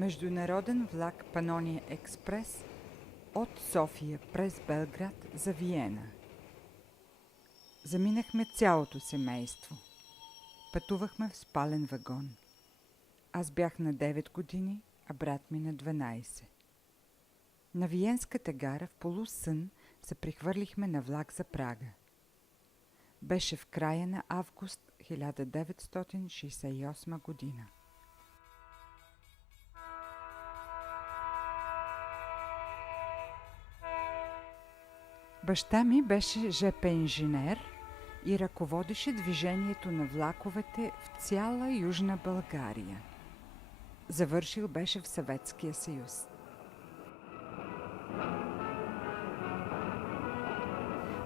международен влак Панония експрес от София през Белград за Виена. Заминахме цялото семейство. Пътувахме в спален вагон. Аз бях на 9 години, а брат ми на 12. На Виенската гара в полусън се прихвърлихме на влак за Прага. Беше в края на август 1968 година. Баща ми беше ЖП инженер и ръководеше движението на влаковете в цяла Южна България. Завършил беше в Съветския съюз.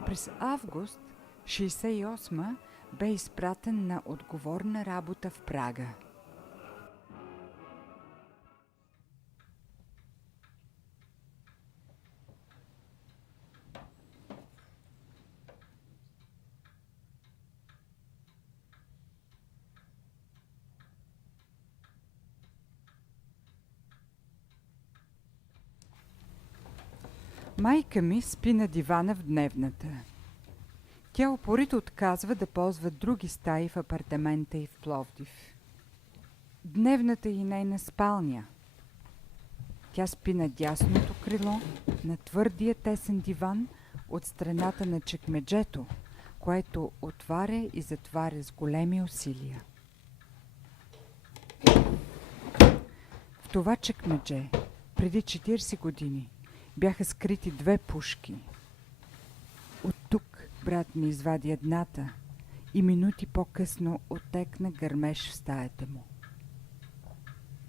През август 1968 бе изпратен на отговорна работа в Прага. Майка ми спи на дивана в дневната. Тя упорито отказва да ползва други стаи в апартамента й в Пловдив. Дневната й нейна спалня. Тя спи на дясното крило, на твърдия тесен диван от страната на чекмеджето, което отваря и затваря с големи усилия. В това чекмедже преди 40 години бяха скрити 2 пушки. От тук брат ми извади едната и минути по-късно оттекна гърмеж в стаята му.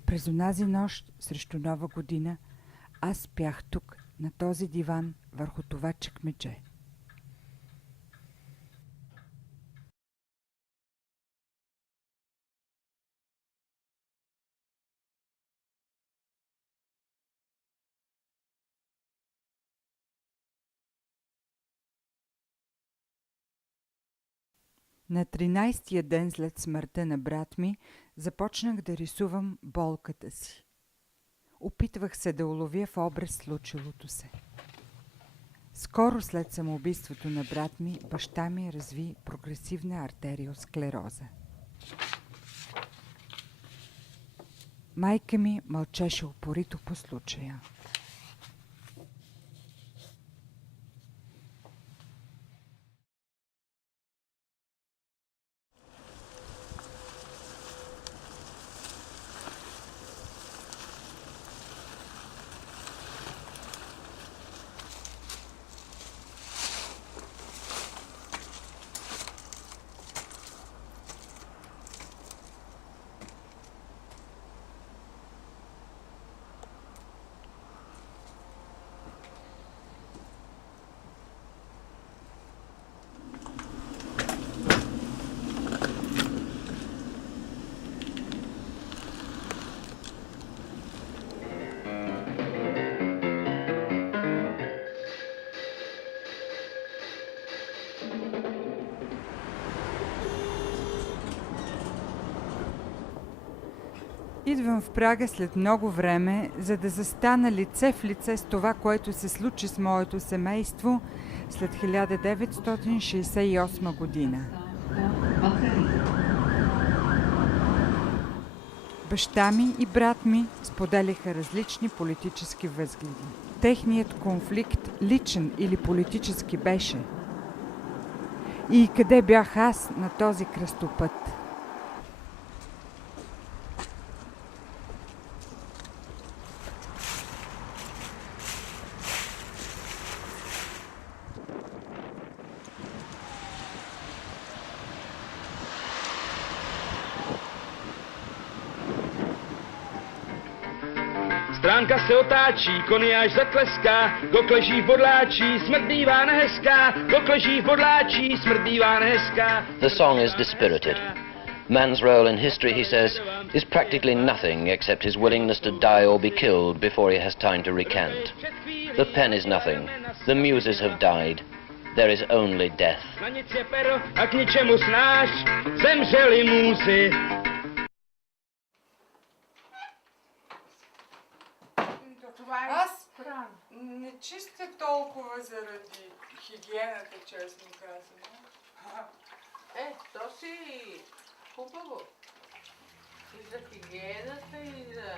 През онази нощ срещу Нова година аз спях тук, на този диван, върху това чекмедже. На 13-тия ден след смъртта на брат ми започнах да рисувам болката си. Опитвах се да уловя в образ случилото се. Скоро след самоубийството на брат ми, баща ми разви прогресивна артериосклероза. Майка ми мълчеше упорито по случая. Идвам в Прага след много време, за да застана лице в лице с това, което се случи с моето семейство след 1968 година. Баща ми и брат ми споделяха различни политически възгледи. Техният конфликт, личен или политически, беше. И къде бях аз на този кръстопът? Stránka se otáčí, koniáš zatleská, kdo leží v bodláčí, smrdívá nehezká, kdo leží v bodláčí, smrdívá nehezká. The song is dispirited. Man's role in history, he says, is practically nothing except his willingness to die or be killed before he has time to recant. The pen is nothing. The muses have died. There is only death. Na nic je pero a k ničemu snáš, zemřeli muzy. Не чистя толкова заради хигиената, честно казано. То си хубаво. И за хигиената, и за